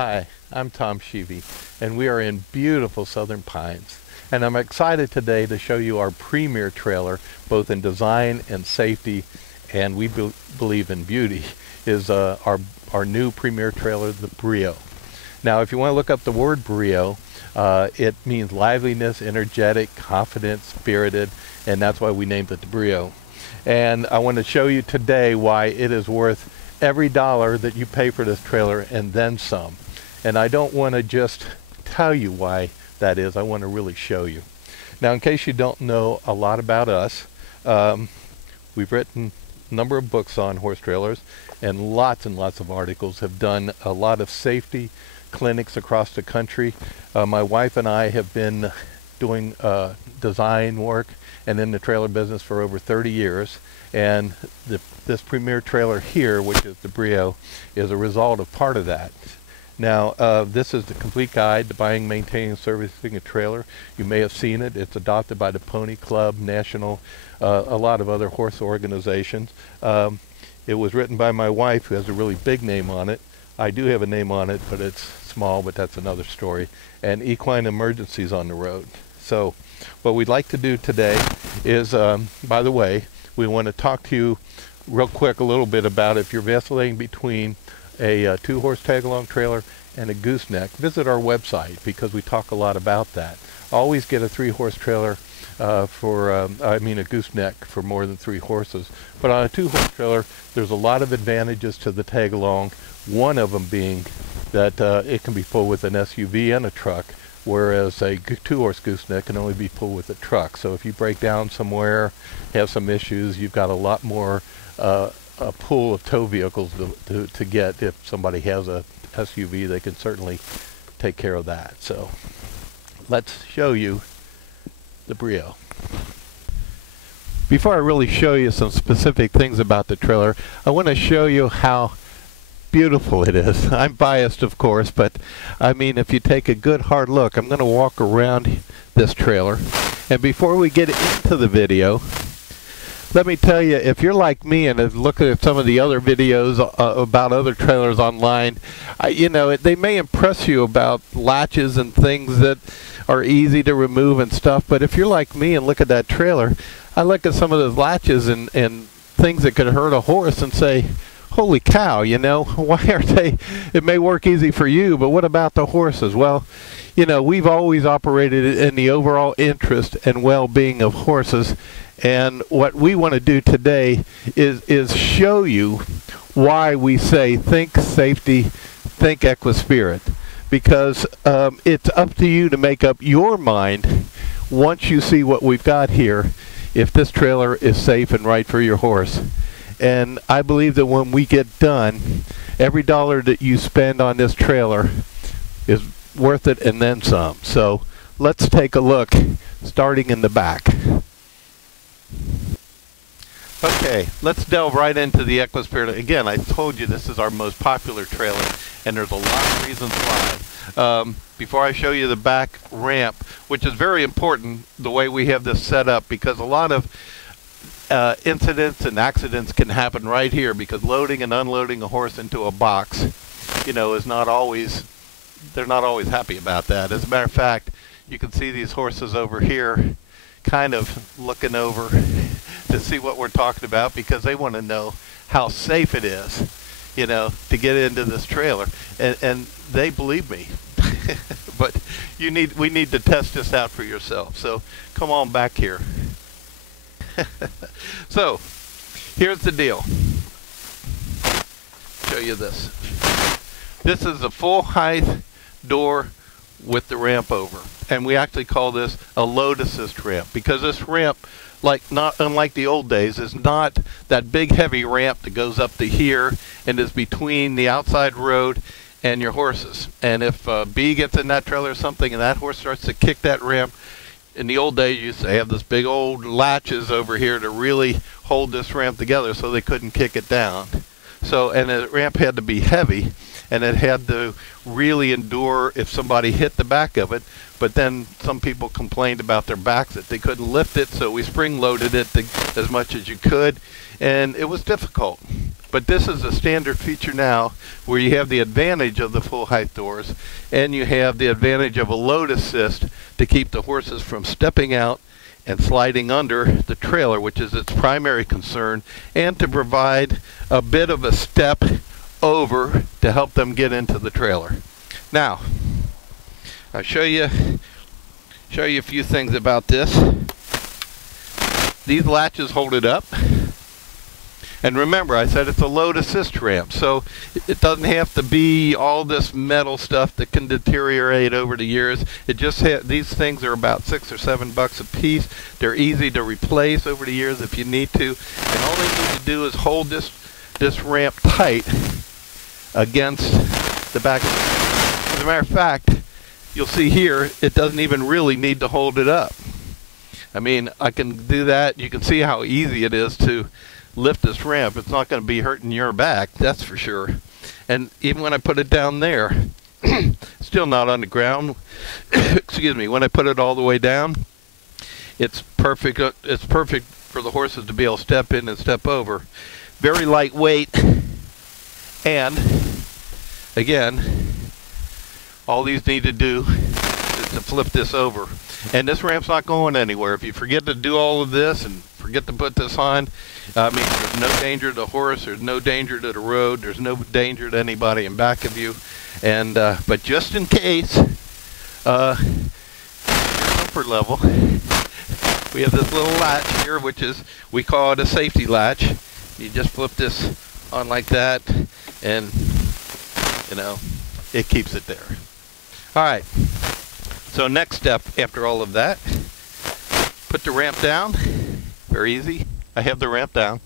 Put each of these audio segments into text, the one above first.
Hi, I'm Tom Sheevey, and we are in beautiful Southern Pines. And I'm excited today to show you our premier trailer, both in design and safety, and we believe in beauty, is our new premier trailer, the Brio. Now, if you want to look up the word Brio, it means liveliness, energetic, confident, spirited, and that's why we named it the Brio. And I want to show you today why it is worth every dollar that you pay for this trailer and then some. And I don't want to just tell you why that is, I want to really show you. Now, in case you don't know a lot about us, we've written a number of books on horse trailers, and lots of articles, have done a lot of safety clinics across the country. My wife and I have been doing design work and in the trailer business for over 30 years. And this premier trailer here, which is the Brio, is a result of part of that. Now, this is the complete guide to buying, maintaining, and servicing a trailer. You may have seen it. It's adopted by the Pony Club, National, a lot of other horse organizations. It was written by my wife, who has a really big name on it. I do have a name on it, but it's small, but that's another story. And Equine Emergencies on the Road. So what we'd like to do today is, by the way, we want to talk to you real quick a little bit about if you're vacillating between a 2-horse tag-along trailer and a gooseneck. Visit our website because we talk a lot about that. Always get a 3-horse trailer a gooseneck for more than 3 horses. But on a 2-horse trailer, there's a lot of advantages to the tag-along. One of them being that it can be pulled with an SUV and a truck, whereas a 2-horse gooseneck can only be pulled with a truck. So if you break down somewhere, have some issues, you've got a lot more a pool of tow vehicles to get. If somebody has a SUV, they can certainly take care of that. So let's show you the Brio. Before I really show you some specific things about the trailer, I want to show you how beautiful it is. I'm biased, of course, but I mean, if you take a good hard look, I'm going to walk around this trailer. And before we get into the video, let me tell you, if you're like me and have looked at some of the other videos about other trailers online, they may impress you about latches and things that are easy to remove and stuff. But if you're like me and look at that trailer, I look at some of those latches and things that could hurt a horse and say, holy cow, why aren't they? It may work easy for you, but what about the horses? Well, we've always operated in the overall interest and well-being of horses. And what we want to do today is show you why we say think safety, think EquiSpirit. Because it's up to you to make up your mind once you see what we've got here, if this trailer is safe and right for your horse. And I believe that when we get done, every dollar that you spend on this trailer is worth it and then some. So let's take a look, starting in the back. Okay, let's delve right into the EquiSpirit. Again, I told you this is our most popular trailer, and there's a lot of reasons why. Before I show you the back ramp, which is very important, the way we have this set up, because a lot of incidents and accidents can happen right here, because loading and unloading a horse into a box, is not always, they're not always happy about that. As a matter of fact, you can see these horses over here kind of looking over to see what we're talking about, because they want to know how safe it is, to get into this trailer. And they believe me. But we need to test this out for yourself. So come on back here. So here's the deal. Show you this. This is a full height door with the ramp over, and we actually call this a load assist ramp, because this ramp, unlike the old days, is not that big heavy ramp that goes up to here and is between the outside road and your horses. And if B gets in that trailer or something and that horse starts to kick that ramp, in the old days you used to have this big old latches over here to really hold this ramp together so they couldn't kick it down. So, and the ramp had to be heavy, and it had to really endure if somebody hit the back of it. But then some people complained about their backs that they couldn't lift it, so we spring loaded it as much as you could, and it was difficult. But this is a standard feature now where you have the advantage of the full height doors, and you have the advantage of a load assist to keep the horses from stepping out and sliding under the trailer, which is its primary concern, and to provide a bit of a step over to help them get into the trailer. Now, I'll show you a few things about this. These latches hold it up. And remember, I said it's a load assist ramp, so it doesn't have to be all this metal stuff that can deteriorate over the years. It just these things are about $6 or $7 a piece. They're easy to replace over the years if you need to. And all they need to do is hold this ramp tight against the back of it. As a matter of fact, you'll see here, it doesn't even really need to hold it up. I mean, I can do that. You can see how easy it is to lift this ramp. It's not going to be hurting your back, that's for sure. And even when I put it down there, still not on the ground. Excuse me. When I put it all the way down, it's perfect. It's perfect for the horses to be able to step in and step over. Very lightweight, and again, all these need to do is to flip this over. And this ramp's not going anywhere. If you forget to do all of this and forget to put this on, I mean, there's no danger to the horse, there's no danger to the road, there's no danger to anybody in back of you. And but just in case, comfort level, we have this little latch here, which is, we call it a safety latch. You just flip this on like that, and you know, it keeps it there. All right. So next step after all of that, put the ramp down. Very easy. I have the ramp down.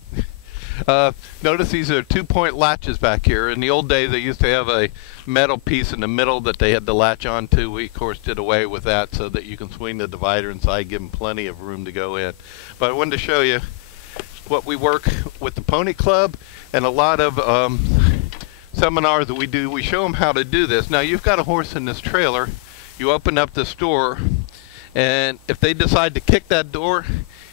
Notice these are 2-point latches back here. In the old days, they used to have a metal piece in the middle that they had to latch onto. We, of course, did away with that so that you can swing the divider inside, give them plenty of room to go in. But I wanted to show you what we work with the Pony Club and a lot of seminars that we do. We show them how to do this. Now, you've got a horse in this trailer. You open up this door, and if they decide to kick that door,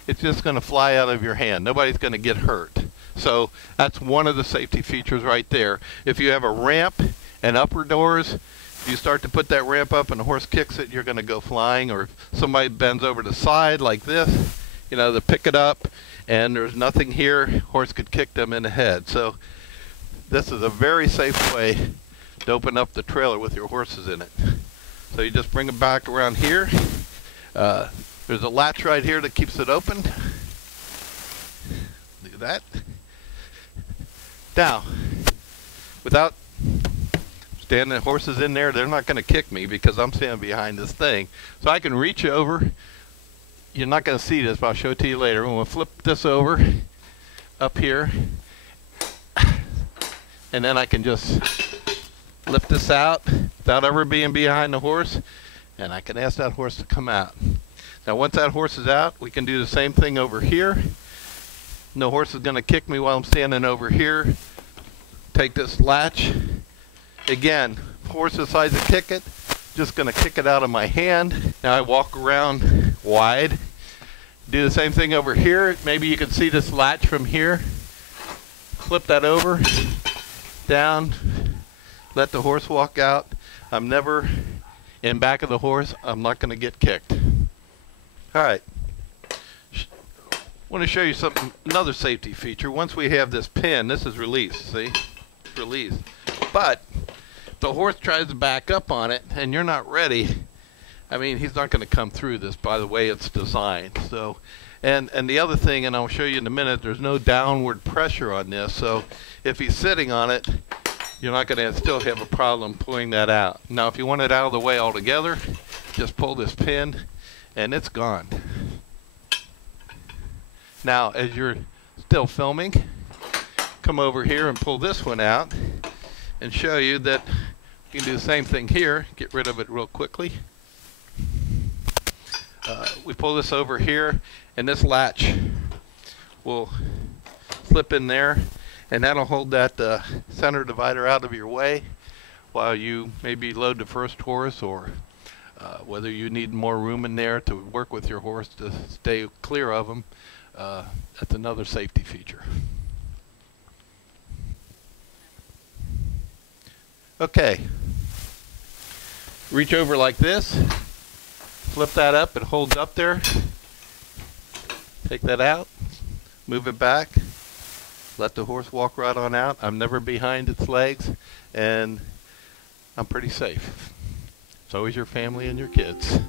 it's just going to fly out of your hand. Nobody's going to get hurt. So that's one of the safety features right there. If you have a ramp and upper doors, if you start to put that ramp up and the horse kicks it, you're going to go flying. Or if somebody bends over the side like this, you know, they pick it up and there's nothing here, horse could kick them in the head. So this is a very safe way to open up the trailer with your horses in it. So you just bring it back around here. There's a latch right here that keeps it open. Do that. Now, without standing the horses in there, they're not going to kick me because I'm standing behind this thing. So I can reach over. You're not going to see this, but I'll show it to you later. We'll flip this over up here. And then I can just lift this out without ever being behind the horse, and I can ask that horse to come out. Now once that horse is out, we can do the same thing over here. No horse is going to kick me while I'm standing over here. Take this latch. Again, if horse decides to kick it, just going to kick it out of my hand. Now I walk around wide. Do the same thing over here. Maybe you can see this latch from here. Flip that over, down. Let the horse walk out. I'm never in back of the horse. I'm not going to get kicked. All right. I want to show you something, another safety feature. Once we have this pin, this is released. See? It's released. But if the horse tries to back up on it and you're not ready, I mean, he's not going to come through this by the way it's designed. So, and the other thing, and I'll show you in a minute, there's no downward pressure on this. So if he's sitting on it, you're not going to still have a problem pulling that out. Now, if you want it out of the way altogether, just pull this pin, and it's gone. Now, as you're still filming, come over here and pull this one out and show you that you can do the same thing here. Get rid of it real quickly. We pull this over here, and this latch will slip in there. And that'll hold that center divider out of your way while you maybe load the first horse, or whether you need more room in there to work with your horse to stay clear of them. That's another safety feature. Okay, reach over like this, flip that up, it holds up there. Take that out, move it back, let the horse walk right on out. I'm never behind its legs, and I'm pretty safe. It's always your family and your kids.